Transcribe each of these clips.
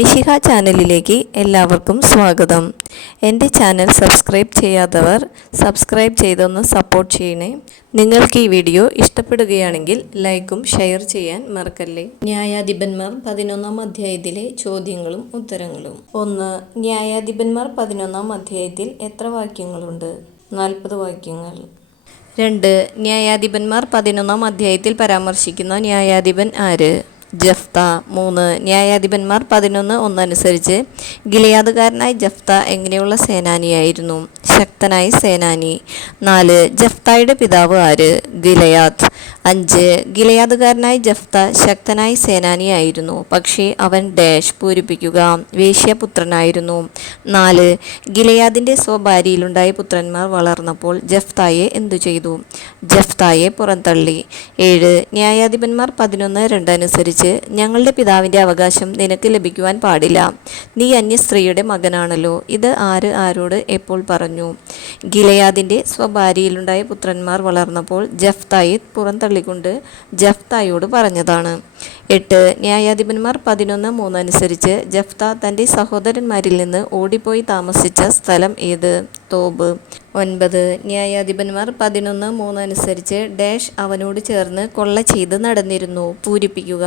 മിഷിഹ ചാനലിലേക്ക് എല്ലാവർക്കും സ്വാഗതം. എന്റെ ചാനൽ സബ്സ്ക്രൈബ് ചെയ്യാത്തവർ സബ്സ്ക്രൈബ് ചെയ്തൊന്ന് സപ്പോർട്ട് ചെയ്യണേ. നിങ്ങൾക്ക് ഈ വീഡിയോ ഇഷ്ടപ്പെടുകയാണെങ്കിൽ ലൈക്കും ഷെയർ ചെയ്യാൻ മറക്കല്ലേ? ന്യായാധിപന്മാർ പതിനൊന്നാം അധ്യായത്തിലെ ചോദ്യങ്ങളും ഉത്തരങ്ങളും. ഒന്ന് ന്യായാധിപന്മാർ പതിനൊന്നാം അധ്യായത്തിൽ എത്ര വാക്യങ്ങളുണ്ട്? നാൽപ്പത് വാക്യങ്ങൾ. രണ്ട് ന്യായാധിപന്മാർ പതിനൊന്നാം അധ്യായത്തിൽ പരാമർശിക്കുന്ന ന്യായാധിപൻ ആര്? ജഫ്ത മൂന്ന്. ന്യായാധിപന്മാർ പതിനൊന്ന് ഒന്നനുസരിച്ച് ഗിലയാദുകാരനായ ജഫ്ത എങ്ങനെയുള്ള സേനാനിയായിരുന്നു? ശക്തനായ സേനാനി. നാല് ജഫ്തായുടെ പിതാവ് ആര്? ഗിലയാദ്. അഞ്ച് ഗിലയാദുകാരനായ ജഫ്ത ശക്തനായ സേനാനിയായിരുന്നു. പക്ഷേ അവൻ ഡാഷ് പൂരിപ്പിക്കുക വേശ്യപുത്രനായിരുന്നു. നാല് ഗിലയാദിന്റെ സ്വഭാര്യയിലുണ്ടായ പുത്രന്മാർ വളർന്നപ്പോൾ ജഫ്തായെ എന്തു ചെയ്തു? ജഫ്തായെ പുറന്തള്ളി. ഏഴ് ന്യായാധിപന്മാർ പതിനൊന്ന് രണ്ട് അനുസരിച്ച് ഞങ്ങളുടെ പിതാവിന്റെ അവകാശം നിനക്ക് ലഭിക്കുവാൻ പാടില്ല. നീ അന്യ സ്ത്രീയുടെ മകനാണല്ലോ. ഇത് ആര് ആരോട് എപ്പോൾ പറഞ്ഞു? ഗിലയാദിന്റെ സ്വഭാര്യയിലുണ്ടായ പുത്രന്മാർ വളർന്നപ്പോൾ ജഫ്തായി പുറന്തള്ളിക്കൊണ്ട് ജഫ്തായോട് പറഞ്ഞതാണ് എട്ട് ന്യായാധിപന്മാർ പതിനൊന്ന് മൂന്ന് അനുസരിച്ച് ജഫ്ത തന്റെ സഹോദരന്മാരിൽ നിന്ന് ഓടിപ്പോയി താമസിച്ച സ്ഥലം ഏത്? തോബ്. ഒൻപത് ന്യായാധിപന്മാർ പതിനൊന്ന് മൂന്ന് അനുസരിച്ച് ഡാഷ് അവനോട് ചേർന്ന് കൊള്ള ചെയ്ത് നടന്നിരുന്നു. പൂരിപ്പിക്കുക.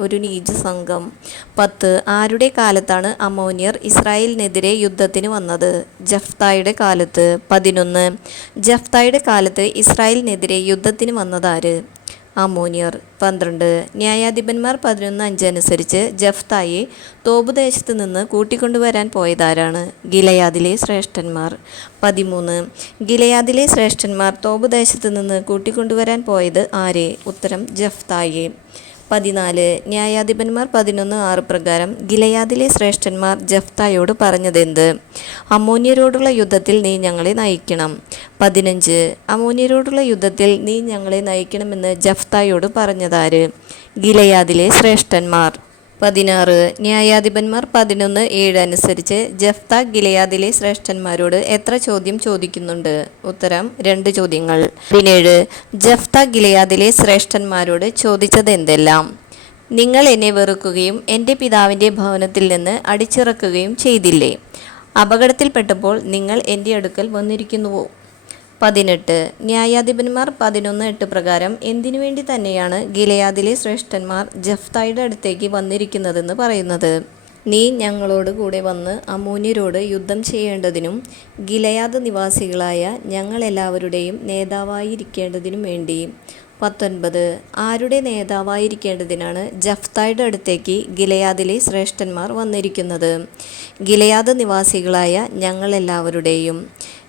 ഒരു നീച സംഘം. പത്ത് ആരുടെ കാലത്താണ് അമോനിയർ ഇസ്രായേലിനെതിരെ യുദ്ധത്തിന് വന്നത്? ജഫ്തായുടെ കാലത്ത്. പതിനൊന്ന് ജഫ്തായുടെ കാലത്ത് ഇസ്രായേലിനെതിരെ യുദ്ധത്തിന് വന്നതാര് അമോനിയർ പന്ത്രണ്ട്. ന്യായാധിപന്മാർ പതിനൊന്ന് അഞ്ച് അനുസരിച്ച് ജഫ്തായെ തോബുദേശത്ത് നിന്ന് കൂട്ടിക്കൊണ്ടുവരാൻ പോയതാരാണ്? ഗിലയാദിലെ ശ്രേഷ്ഠന്മാർ. പതിമൂന്ന്. ഗിലയാദിലെ ശ്രേഷ്ഠന്മാർ തോബുദേശത്ത് നിന്ന് കൂട്ടിക്കൊണ്ടുവരാൻ പോയത് ആരെ? ഉത്തരം ജഫ്തായെ. പതിനാല് ന്യായാധിപന്മാർ പതിനൊന്ന് ആറ് പ്രകാരം ഗിലയാദിലെ ശ്രേഷ്ഠന്മാർ ജഫ്തായോട് പറഞ്ഞതെന്ത്? അമോന്യരോടുള്ള യുദ്ധത്തിൽ നീ ഞങ്ങളെ നയിക്കണം. പതിനഞ്ച് അമോന്യരോടുള്ള യുദ്ധത്തിൽ നീ ഞങ്ങളെ നയിക്കണമെന്ന് ജഫ്തായോട് പറഞ്ഞതാര്? ഗിലയാദിലെ ശ്രേഷ്ഠന്മാർ. പതിനാറ്. ന്യായാധിപന്മാർ പതിനൊന്ന് ഏഴ് അനുസരിച്ച് ജഫ്ത ഗിലയാദിലെ ശ്രേഷ്ഠന്മാരോട് എത്ര ചോദ്യം ചോദിക്കുന്നുണ്ട്? ഉത്തരം രണ്ട് ചോദ്യങ്ങൾ. പതിനേഴ്. ജഫ്ത ഗിലയാദിലെ ശ്രേഷ്ഠന്മാരോട് ചോദിച്ചത് എന്തെല്ലാം നിങ്ങൾ എന്നെ വെറുക്കുകയും എന്റെ പിതാവിന്റെ ഭവനത്തിൽ നിന്ന് അടിച്ചിറക്കുകയും ചെയ്തില്ലേ? അപകടത്തിൽപ്പെട്ടപ്പോൾ നിങ്ങൾ എന്റെ അടുക്കൽ വന്നിരിക്കുന്നുവോ? പതിനെട്ട്. ന്യായാധിപന്മാർ പതിനൊന്ന് എട്ട് പ്രകാരം എന്തിനു വേണ്ടി തന്നെയാണ് ഗിലയാദിലെ ശ്രേഷ്ഠന്മാർ ജഫ്തായുടെ അടുത്തേക്ക് വന്നിരിക്കുന്നതെന്ന് പറയുന്നത്? നീ ഞങ്ങളോട് കൂടെ വന്ന് അമൂന്യരോട് യുദ്ധം ചെയ്യേണ്ടതിനും ഗിലയാദ് നിവാസികളായ ഞങ്ങളെല്ലാവരുടെയും നേതാവായിരിക്കേണ്ടതിനും വേണ്ടി. പത്തൊൻപത്. ആരുടെ നേതാവായിരിക്കേണ്ടതിനാണ് ജഫ്തായുടെ അടുത്തേക്ക് ഗിലയാദിലെ ശ്രേഷ്ഠന്മാർ വന്നിരിക്കുന്നത്? ഗിലയാദ് നിവാസികളായ ഞങ്ങളെല്ലാവരുടെയും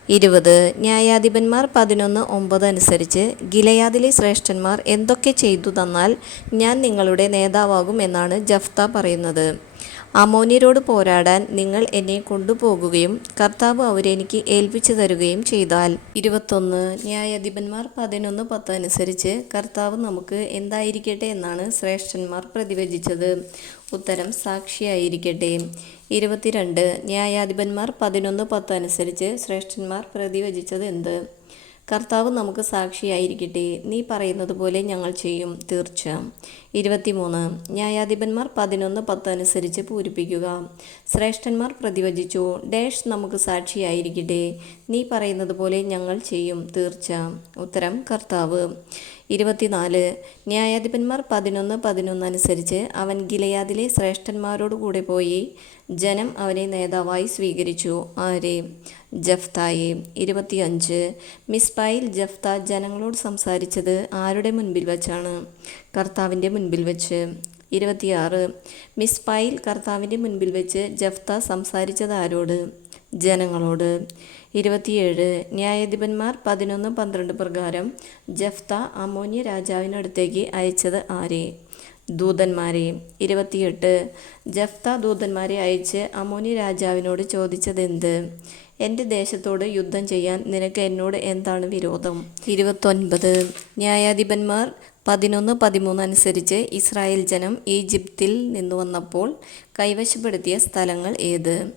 ഇരുപത്. ന്യായാധിപന്മാർ പതിനൊന്ന് ഒമ്പത് അനുസരിച്ച് ഗിലയാദിലെ ശ്രേഷ്ഠന്മാർ എന്തൊക്കെ ചെയ്തു തന്നാൽ ഞാൻ നിങ്ങളുടെ നേതാവാകും എന്നാണ് ജഫ്ത പറയുന്നത്. അമോന്യരോട് പോരാടാൻ നിങ്ങൾ എന്നെ കൊണ്ടുപോകുകയും കർത്താവ് അവരെനിക്ക് ഏൽപ്പിച്ചു തരുകയും ചെയ്താൽ. ഇരുപത്തൊന്ന് ന്യായാധിപന്മാർ പതിനൊന്ന് പത്ത് അനുസരിച്ച് കർത്താവ് നമുക്ക് എന്തായിരിക്കട്ടെ എന്നാണ് ശ്രേഷ്ഠന്മാർ പ്രതിവചിച്ചത്. ഉത്തരം സാക്ഷിയായിരിക്കട്ടെ. ഇരുപത്തിരണ്ട് ന്യായാധിപന്മാർ പതിനൊന്ന് പത്ത് അനുസരിച്ച് ശ്രേഷ്ഠന്മാർ പ്രതിവചിച്ചത് എന്ത്? കർത്താവ് നമുക്ക് സാക്ഷിയായിരിക്കട്ടെ. നീ പറയുന്നത് പോലെ ഞങ്ങൾ ചെയ്യും. തീർച്ച ഇരുപത്തിമൂന്ന്. ന്യായാധിപന്മാർ പതിനൊന്ന് പത്ത് അനുസരിച്ച് പൂരിപ്പിക്കുക. ശ്രേഷ്ഠന്മാർ പ്രതിവചിച്ചു. ഡേഷ് നമുക്ക് സാക്ഷിയായിരിക്കട്ടെ. നീ പറയുന്നത് പോലെ ഞങ്ങൾ ചെയ്യും. തീർച്ച ഉത്തരം കർത്താവ്. ഇരുപത്തിനാല്. ന്യായാധിപന്മാർ പതിനൊന്ന് പതിനൊന്ന് അനുസരിച്ച് അവൻ ഗിലയാദിലെ ശ്രേഷ്ഠന്മാരോടുകൂടെ പോയി ജനം അവനെ നേതാവായി സ്വീകരിച്ചു. ആരെ? ജഫ്തായെ. ഇരുപത്തിയഞ്ച്. മിസ്ബായിൽ ജഫ്ത ജനങ്ങളോട് സംസാരിച്ചത് ആരുടെ മുൻപിൽ വച്ചാണ്? കർത്താവിന്റെ മുൻപിൽ വെച്ച്. ഇരുപത്തിയാറ്. മിസ്ബായിൽ കർത്താവിന്റെ മുൻപിൽ വെച്ച് ജഫ്ത സംസാരിച്ചത് ആരോട് ജനങ്ങളോട്. ഇരുപത്തിയേഴ്. ന്യായാധിപന്മാർ പതിനൊന്ന് പന്ത്രണ്ട് പ്രകാരം ജഫ്ത അമോന്യ രാജാവിനടുത്തേക്ക് അയച്ചത് ആരെ? ദൂതന്മാരെ. ഇരുപത്തിയെട്ട്. ജഫ്ത ദൂതന്മാരെ അയച്ച് അമോന്യ രാജാവിനോട് ചോദിച്ചതെന്ത്? എന്റെ ദേശത്തോട് യുദ്ധം ചെയ്യാൻ നിനക്ക് എന്നോട് എന്താണ് വിരോധം? ഇരുപത്തൊൻപത്. ന്യായാധിപന്മാർ പതിനൊന്ന് പതിമൂന്ന് അനുസരിച്ച് ഇസ്രായേൽ ജനം ഈജിപ്തിൽ നിന്ന് വന്നപ്പോൾ കൈവശപ്പെടുത്തിയ സ്ഥലങ്ങൾ ഏത്?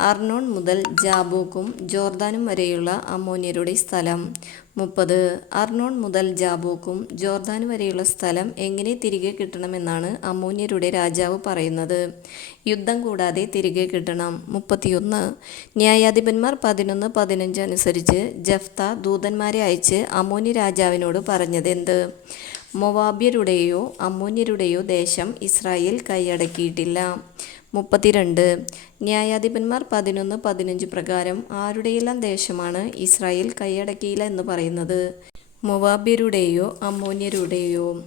അർണോൺ മുതൽ ജാബൂക്കും ജോർദാനും വരെയുള്ള അമോനിയരുടെ സ്ഥലം. മുപ്പത്. അർണോൺ മുതൽ ജാബൂക്കും ജോർദാൻ വരെയുള്ള സ്ഥലം എങ്ങനെ തിരികെ കിട്ടണമെന്നാണ് അമോന്യരുടെ രാജാവ് പറയുന്നത്. യുദ്ധം കൂടാതെ തിരികെ കിട്ടണം. മുപ്പത്തിയൊന്ന്. ന്യായാധിപന്മാർ പതിനൊന്ന് പതിനഞ്ച് അനുസരിച്ച് ജഫ്ത ദൂതന്മാരെ അയച്ച് അമോന്യ രാജാവിനോട് പറഞ്ഞതെന്ത്? മൊവാബ്യരുടെയോ അമ്മോന്യരുടെയോ ദേശം ഇസ്രായേൽ കൈയടക്കിയിട്ടില്ല. മുപ്പത്തിരണ്ട്. ന്യായാധിപന്മാർ പതിനൊന്ന് പതിനഞ്ച് പ്രകാരം ആരുടെയെല്ലാം ദേശമാണ് ഇസ്രായേൽ കൈയടക്കിയില്ല എന്ന് പറയുന്നത്? മൊവാബ്യരുടെയോ അമ്മോന്യരുടെയോ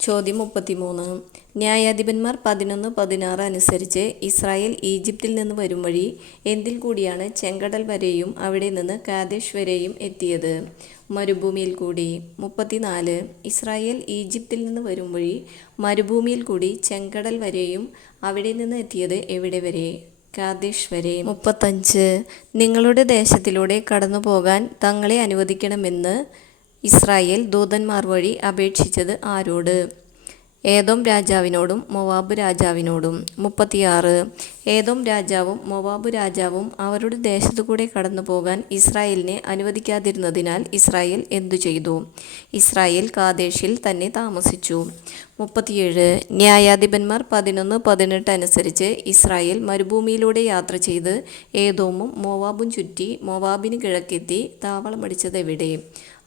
ചോദ്യം മുപ്പത്തിമൂന്ന്. ന്യായാധിപന്മാർ പതിനൊന്ന് പതിനാറ് അനുസരിച്ച് ഇസ്രായേൽ ഈജിപ്തിൽ നിന്ന് വരും വഴി എന്തിൽ കൂടിയാണ് ചെങ്കടൽ വരെയും അവിടെ നിന്ന് കാദേശ് വരെയും എത്തിയത്? മരുഭൂമിയിൽ കൂടി. മുപ്പത്തിനാല്. ഇസ്രായേൽ ഈജിപ്തിൽ നിന്ന് വരും വഴി മരുഭൂമിയിൽ കൂടി ചെങ്കടൽ വരെയും അവിടെ നിന്ന് എത്തിയത് എവിടെ വരെ? കാദേശ് വരെ. മുപ്പത്തഞ്ച്. നിങ്ങളുടെ ദേശത്തിലൂടെ കടന്നു പോകാൻ തങ്ങളെ അനുവദിക്കണമെന്ന് ഇസ്രായേൽ ദൂതന്മാർ വഴി അപേക്ഷിച്ചത് ആരോട്? ഏതോം രാജാവിനോടും മൊവാബ് രാജാവിനോടും. മുപ്പത്തിയാറ്. ഏതോം രാജാവും മൊവാബ് രാജാവും അവരുടെ ദേശത്തു കൂടെ കടന്നു പോകാൻ ഇസ്രായേലിനെ അനുവദിക്കാതിരുന്നതിനാൽ ഇസ്രായേൽ എന്തു ചെയ്തു? ഇസ്രായേൽ കാദേശിൽ തന്നെ താമസിച്ചു. മുപ്പത്തിയേഴ്. ന്യായാധിപന്മാർ പതിനൊന്ന് പതിനെട്ട് അനുസരിച്ച് ഇസ്രായേൽ മരുഭൂമിയിലൂടെ യാത്ര ചെയ്ത് ഏതോമും മോവാബും ചുറ്റി മോവാബിന് കിഴക്കെത്തി താവളമടിച്ചത് എവിടെ?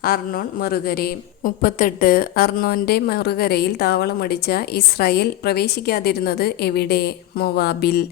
അർണോൺ മറുകരെ. മുപ്പത്തെട്ട്. അർണോന്റെ മറുകരയിൽ താവളമടിച്ച ഇസ്രായേൽ പ്രവേശിക്കാതിരുന്നത് എവിടെ? മൊവാബിൽ.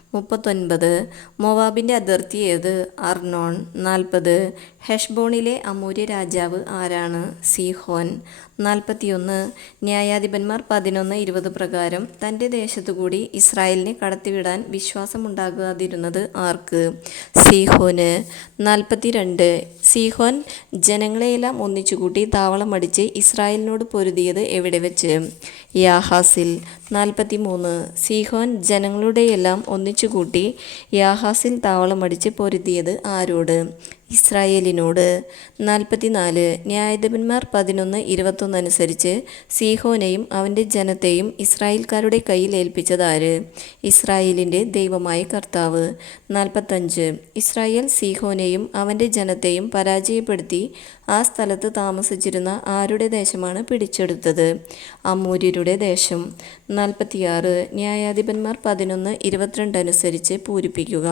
മുപ്പത്തൊൻപത് മൊവാബിന്റെ അതിർത്തി ഏത്? അർണോൺ നാൽപ്പത്. ഹെഷ്ബോണിലെ അമൂര്യ രാജാവ് ആരാണ്? സീഹോൻ നാൽപ്പത്തിയൊന്ന്. ന്യായാധിപന്മാർ പതിനൊന്ന് ഇരുപത് പ്രകാരം തന്റെ ദേശത്തുകൂടി ഇസ്രായേലിനെ കടത്തിവിടാൻ വിശ്വാസമുണ്ടാകാതിരുന്നത് ആർക്ക്? സീഹോന് നാൽപ്പത്തിരണ്ട്. സീഹോൻ ജനങ്ങളെയെല്ലാം ഒന്നിച്ചുകൂട്ടി താവളമടിച്ച് ഇസ്രായേലിനോട് പൊരുതിയത് എവിടെ വെച്ച്? യാഹാസിൽ നാൽപ്പത്തി മൂന്ന് സീഹോൻ ജനങ്ങളുടെയെല്ലാം ഒന്നിച്ചുകൂട്ടി യാഹാസിൽ താവളമടിച്ച് പൊരുതിയത് ആരോട്? ഇസ്രായേലിനോട് നാൽപ്പത്തിനാല് ന്യായാധിപന്മാർ പതിനൊന്ന് ഇരുപത്തൊന്ന് അനുസരിച്ച് സീഹോനെയും അവന്റെ ജനത്തെയും ഇസ്രായേൽക്കാരുടെ കയ്യിൽ ഏൽപ്പിച്ചതാര്? ഇസ്രായേലിന്റെ ദൈവമായ കർത്താവ്. നാൽപ്പത്തഞ്ച് ഇസ്രായേൽ സീഹോനെയും അവന്റെ ജനത്തെയും പരാജയപ്പെടുത്തി ആ സ്ഥലത്ത് താമസിച്ചിരുന്ന ആരുടെ ദേശമാണ് പിടിച്ചെടുത്തത്? അമൂര്യരുടെ ദേശം. നാൽപ്പത്തിയാറ് ന്യായാധിപന്മാർ പതിനൊന്ന് ഇരുപത്തിരണ്ട് അനുസരിച്ച് പൂരിപ്പിക്കുക.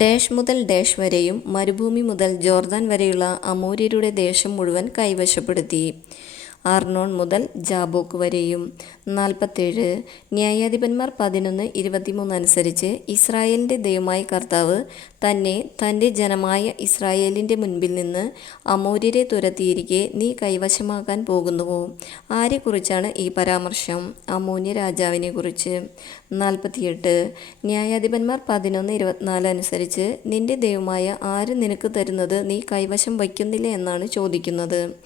ഡാഷ് മുതൽ ഡാഷ് വരെയും മരുഭൂമി മുതൽ ജോർദാൻ വരെയുള്ള അമൂര്യരുടെ ദേശം മുഴുവൻ കൈവശപ്പെടുത്തി. ആർണോൺ മുതൽ ജാബോക്ക് വരെയും. നാൽപ്പത്തേഴ് ന്യായാധിപന്മാർ പതിനൊന്ന് ഇരുപത്തിമൂന്ന് അനുസരിച്ച് ഇസ്രായേലിന്റെ ദൈവമായ കർത്താവ് തന്നെ തന്റെ ജനമായ ഇസ്രായേലിന്റെ മുൻപിൽ നിന്ന് അമൂര്യരെ തുരത്തിയിരിക്കെ നീ കൈവശമാക്കാൻ പോകുന്നുവോ? ആരെക്കുറിച്ചാണ് ഈ പരാമർശം? അമൂന്യ രാജാവിനെ കുറിച്ച് നാൽപ്പത്തിയെട്ട്. ന്യായാധിപന്മാർ പതിനൊന്ന് ഇരുപത്തിനാല് അനുസരിച്ച് നിന്റെ ദൈവമായ ആര് നിനക്ക് തരുന്നത് നീ കൈവശം വയ്ക്കുന്നില്ല എന്നാണ് ചോദിക്കുന്നത്.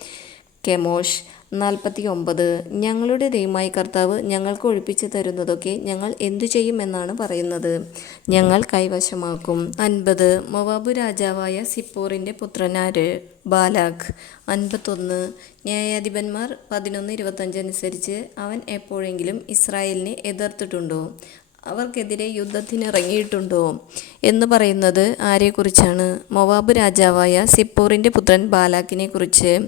കെമോഷ്. നാൽപ്പത്തി ഒമ്പത് ഞങ്ങളുടെ ദൈവമായ കർത്താവ് ഞങ്ങൾക്ക് ഒഴിപ്പിച്ചു തരുന്നതൊക്കെ ഞങ്ങൾ എന്തു ചെയ്യുമെന്നാണ് പറയുന്നത്. ഞങ്ങൾ കൈവശമാക്കും. അൻപത്. മൊവാബു രാജാവായ സിപ്പോറിന്റെ പുത്രനാര് ബാലാഖ്. അൻപത്തൊന്ന്. ന്യായാധിപന്മാർ പതിനൊന്ന് ഇരുപത്തഞ്ച് അനുസരിച്ച് അവൻ എപ്പോഴെങ്കിലും ഇസ്രായേലിനെ എതിർത്തിട്ടുണ്ടോ? അവർക്കെതിരെ യുദ്ധത്തിനിറങ്ങിയിട്ടുണ്ടോ എന്ന് പറയുന്നത് ആരെക്കുറിച്ചാണ്? മൊവാബ് രാജാവായ സിപ്പോറിന്റെ പുത്രൻ ബാലാക്കിനെ കുറിച്ച്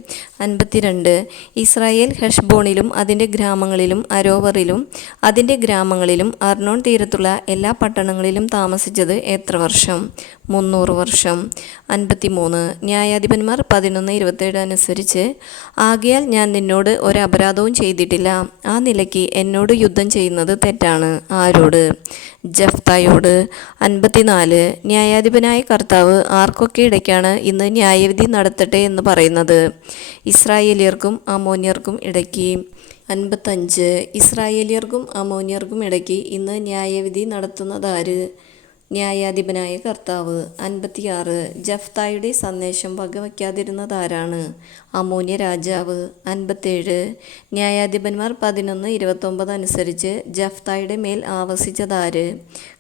അൻപത്തിരണ്ട്. ഇസ്രായേൽ ഹെഷ്ബോണിലും അതിന്റെ ഗ്രാമങ്ങളിലും അരോവറിലും അതിന്റെ ഗ്രാമങ്ങളിലും അർണോൺ തീരത്തുള്ള എല്ലാ പട്ടണങ്ങളിലും താമസിച്ചത് എത്ര വർഷം? മുന്നൂറ് വർഷം. അൻപത്തിമൂന്ന്. ന്യായാധിപന്മാർ പതിനൊന്ന് ഇരുപത്തേഴ് അനുസരിച്ച് ആകയാൽ ഞാൻ നിന്നോട് ഒരു അപരാധവും ചെയ്തിട്ടില്ല. ആ നിലയ്ക്ക് എന്നോട് യുദ്ധം ചെയ്യുന്നത് തെറ്റാണ്. ആരോട്? ജഫ്തായോട് അൻപത്തിനാല് ന്യായാധിപനായ കർത്താവ് ആർക്കൊക്കെ ഇടയ്ക്കാണ് ഇന്ന് ന്യായവിധി നടത്തട്ടെ എന്ന് പറയുന്നത്? ഇസ്രായേലിയർക്കും അമോന്യർക്കും ഇടയ്ക്ക് അൻപത്തഞ്ച് ഇസ്രായേലിയർക്കും അമോന്യർക്കും ഇടയ്ക്ക് ഇന്ന് ന്യായവിധി നടത്തുന്നതാര് ന്യായാധിപനായ കർത്താവ്. അൻപത്തിയാറ് ജഫ്തായുടെ സന്ദേശം വകവയ്ക്കാതിരുന്നതാരാണ് അമോന്യ രാജാവ്. അൻപത്തേഴ് ന്യായാധിപന്മാർ പതിനൊന്ന് ഇരുപത്തൊമ്പത് അനുസരിച്ച് ജഫ്തായുടെ മേൽ ആവസിച്ചതാര്?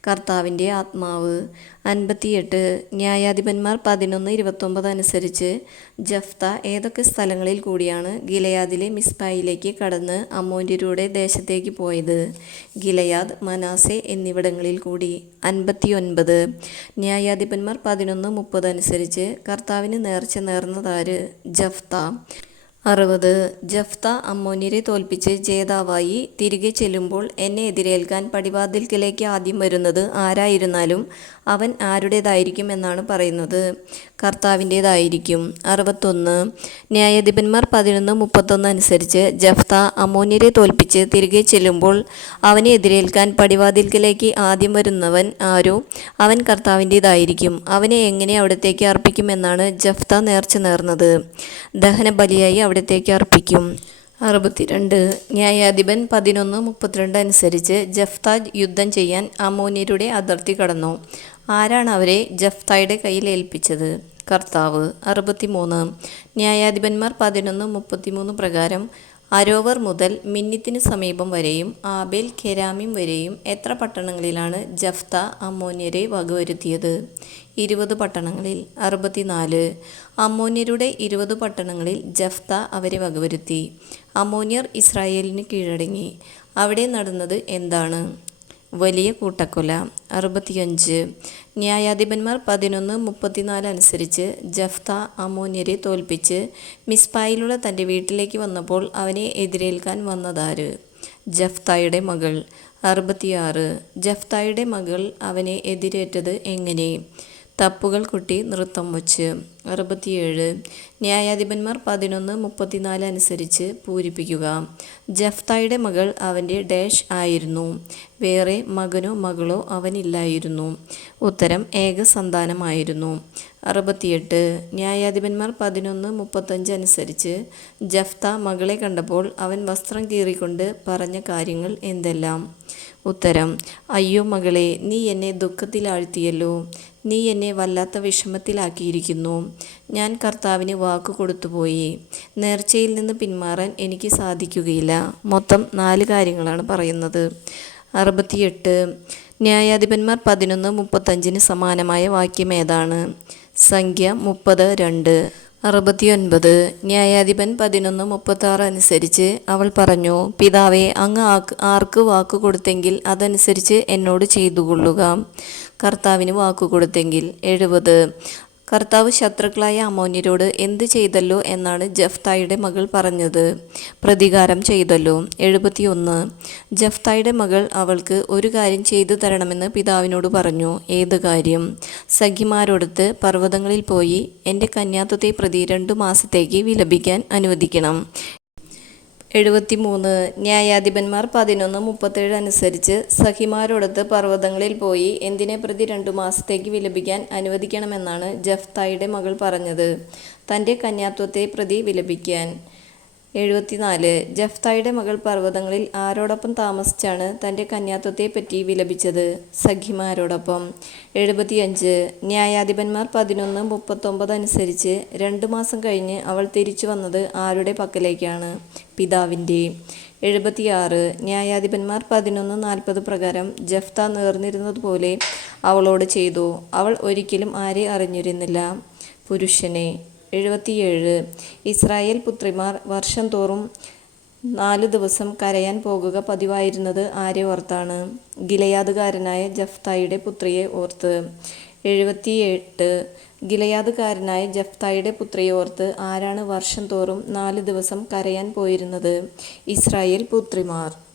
കർത്താവിന്റെ ആത്മാവ്. അൻപത്തിയെട്ട്. ന്യായാധിപന്മാർ പതിനൊന്ന് ഇരുപത്തൊമ്പത് അനുസരിച്ച് ജഫ്ത ഏതൊക്കെ സ്ഥലങ്ങളിൽ കൂടിയാണ് ഗിലയാദിലെ മിസ്ബായിലേക്ക് കടന്ന് അമ്മോന്യരുടെ ദേശത്തേക്ക് പോയത്? ഗിലയാദ് മനാസെ എന്നിവിടങ്ങളിൽ കൂടി. അൻപത്തി ഒൻപത് ന്യായാധിപന്മാർ പതിനൊന്ന് മുപ്പത് അനുസരിച്ച് കർത്താവിന് നേർച്ച നേർന്നതാര്? ജഫ്ത അറുപത്. ജഫ്ത അമ്മോനിരെ തോൽപ്പിച്ച് ജേതാവായി തിരികെ ചെല്ലുമ്പോൾ എന്നെ എതിരേൽക്കാൻ പടിവാതിൽക്കലേക്ക് ആദ്യം വരുന്നത് ആരായിരുന്നാലും അവൻ ആരുടേതായിരിക്കും എന്നാണ് പറയുന്നത്. കർത്താവിന്റേതായിരിക്കും. അറുപത്തൊന്ന്. ന്യായാധിപന്മാർ പതിനൊന്ന് മുപ്പത്തൊന്ന് അനുസരിച്ച് ജഫ്ത അമോന്യരെ തോൽപ്പിച്ച് തിരികെ ചെല്ലുമ്പോൾ അവനെ എതിരേൽക്കാൻ പടിവാതിൽക്കലേക്ക് ആദ്യം വരുന്നവൻ ആരോ? അവൻ കർത്താവിന്റേതായിരിക്കും. അവനെ എങ്ങനെ അവിടത്തേക്ക് അർപ്പിക്കുമെന്നാണ് ജഫ്ത നേർച്ച നേർന്നത്. ദഹനബലിയായി അവിടത്തേക്ക് അർപ്പിക്കും. അറുപത്തിരണ്ട്. ന്യായാധിപൻ പതിനൊന്ന് മുപ്പത്തിരണ്ട് അനുസരിച്ച് ജഫ്താജ് യുദ്ധം ചെയ്യാൻ അമോന്യരുടെ അതിർത്തി കടന്നു. ആരാണ് അവരെ ജഫ്തായുടെ കയ്യിൽ ഏൽപ്പിച്ചത്? കർത്താവ് അറുപത്തിമൂന്ന്. ന്യായാധിപന്മാർ പതിനൊന്ന് മുപ്പത്തിമൂന്ന് പ്രകാരം അരോവർ മുതൽ മിന്നിത്തിന് സമീപം വരെയും ആബേൽ കെരാമിം വരെയും എത്ര പട്ടണങ്ങളിലാണ് ജഫ്ത അമോന്യരെ വകവരുത്തിയത്? ഇരുപത് പട്ടണങ്ങളിൽ അറുപത്തിനാല്. അമോന്യരുടെ ഇരുപത് പട്ടണങ്ങളിൽ ജഫ്ത അവരെ വകവരുത്തി. അമോന്യർ ഇസ്രായേലിന് കീഴടങ്ങി. അവിടെ നടന്നത് എന്താണ്? വലിയ കൂട്ടക്കൊല. അറുപത്തിയഞ്ച്. ന്യായാധിപന്മാർ പതിനൊന്ന് മുപ്പത്തിനാല് അനുസരിച്ച് ജഫ്ത അമോന്യരെ തോൽപ്പിച്ച് മിസ്പായിലുള്ള തന്റെ വീട്ടിലേക്ക് വന്നപ്പോൾ അവനെ എതിരേൽക്കാൻ വന്നതാര്? ജഫ്തായുടെ മകൾ. അറുപത്തിയാറ്. ജഫ്തായുടെ മകൾ അവനെ എതിരേറ്റത് എങ്ങനെ? തപ്പുകൾ കുട്ടി നൃത്തം വച്ച്. അറുപത്തിയേഴ്. ന്യായാധിപന്മാർ പതിനൊന്ന് മുപ്പത്തിനാല് അനുസരിച്ച് പൂരിപ്പിക്കുക. ജഫ്തായുടെ മകൾ അവന്റെ ഡാഷ് ആയിരുന്നു. വേറെ മകനോ മകളോ അവനില്ലായിരുന്നു. ഉത്തരം ഏകസന്താനമായിരുന്നു അറുപത്തിയെട്ട്. ന്യായാധിപന്മാർ പതിനൊന്ന് മുപ്പത്തഞ്ച് അനുസരിച്ച് ജഫ്ത മകളെ കണ്ടപ്പോൾ അവൻ വസ്ത്രം കീറിക്കൊണ്ട് പറഞ്ഞ കാര്യങ്ങൾ എന്തെല്ലാം? ഉത്തരം അയ്യോ മകളെ നീ എന്നെ ദുഃഖത്തിലാഴ്ത്തിയല്ലോ. നീ എന്നെ വല്ലാത്ത വിഷമത്തിലാക്കിയിരിക്കുന്നു. ഞാൻ കർത്താവിന് വാക്ക് കൊടുത്തുപോയി. നേർച്ചയിൽ നിന്ന് പിന്മാറാൻ എനിക്ക് സാധിക്കുകയില്ല. മൊത്തം നാല് കാര്യങ്ങളാണ് പറയുന്നത്. അറുപത്തിയെട്ട്. ന്യായാധിപന്മാർ പതിനൊന്ന് മുപ്പത്തഞ്ചിന് സമാനമായ വാക്യം ഏതാണ്? സംഖ്യ മുപ്പത് രണ്ട്. അറുപത്തിയൊൻപത്. ന്യായാധിപൻ പതിനൊന്ന് മുപ്പത്താറ് അനുസരിച്ച് അവൾ പറഞ്ഞു പിതാവേ അങ്ങ് ആർക്ക് വാക്ക് കൊടുത്തെങ്കിൽ അതനുസരിച്ച് എന്നോട് ചെയ്തുകൊള്ളുക. കർത്താവിന് വാക്കു കൊടുത്തെങ്കിൽ എഴുപത്. കർത്താവ് ശത്രുക്കളായ അമോന്യരോട് എന്ത് ചെയ്തല്ലോ എന്നാണ് ജഫ്തായുടെ മകൾ പറഞ്ഞത്. പ്രതികാരം ചെയ്തല്ലോ. എഴുപത്തിയൊന്ന്. ജഫ്തായുടെ മകൾ അവൾക്ക് ഒരു കാര്യം ചെയ്തു തരണമെന്ന് പിതാവിനോട് പറഞ്ഞു. ഏത് കാര്യം? സഖിമാരോടത്ത് പർവതങ്ങളിൽ പോയി എന്റെ കന്യാത്വത്തെ പ്രതി രണ്ടു മാസത്തേക്ക് വിലപിക്കാൻ അനുവദിക്കണം. എഴുപത്തിമൂന്ന് ന്യായാധിപന്മാർ പതിനൊന്ന് മുപ്പത്തേഴ് അനുസരിച്ച് സഖിമാരോടൊത്ത് പർവതങ്ങളിൽ പോയി എന്തിനെ പ്രതി രണ്ടു മാസത്തേക്ക് വിലപിക്കാൻ അനുവദിക്കണമെന്നാണ് ജഫ്തായുടെ മകൾ പറഞ്ഞത്. തന്റെ കന്യാത്വത്തെ പ്രതി വിലപിക്കാൻ. എഴുപത്തിനാല്. ജഫ്തായുടെ മകൾ പർവതങ്ങളിൽ ആരോടൊപ്പം താമസിച്ചാണ് തന്റെ കന്യാത്വത്തെപ്പറ്റി വിലപിച്ചത്. സഖിമാരോടൊപ്പം. എഴുപത്തിയഞ്ച്. ന്യായാധിപന്മാർ പതിനൊന്ന് മുപ്പത്തൊമ്പത് അനുസരിച്ച് രണ്ട് മാസം കഴിഞ്ഞ് അവൾ തിരിച്ചു വന്നത് ആരുടെ പക്കലേക്കാണ്? പിതാവിന്റെ. എഴുപത്തിയാറ്. ന്യായാധിപന്മാർ പതിനൊന്ന് നാൽപ്പത് പ്രകാരം ജഫ്ത നേർന്നിരുന്നതുപോലെ അവളോട് ചെയ്തു. അവൾ ഒരിക്കലും ആരെ അറിഞ്ഞിരുന്നില്ല. പുരുഷനെ. എഴുപത്തിയേഴ്. ഇസ്രായേൽ പുത്രിമാർ വർഷം തോറും നാല് ദിവസം കരയാൻ പോകുക പതിവായിരുന്നത് ആരെ ഓർത്താണ്? ഗിലയാദുകാരനായ ജഫ്തായിയുടെ പുത്രിയെ ഓർത്ത്. എഴുപത്തിയെട്ട്. ഗിലയാദുകാരനായ ജഫ്തായിയുടെ പുത്രിയെ ഓർത്ത് ആരാണ് വർഷം തോറും നാല് ദിവസം കരയാൻ പോയിരുന്നത്? ഇസ്രായേൽ പുത്രിമാർ.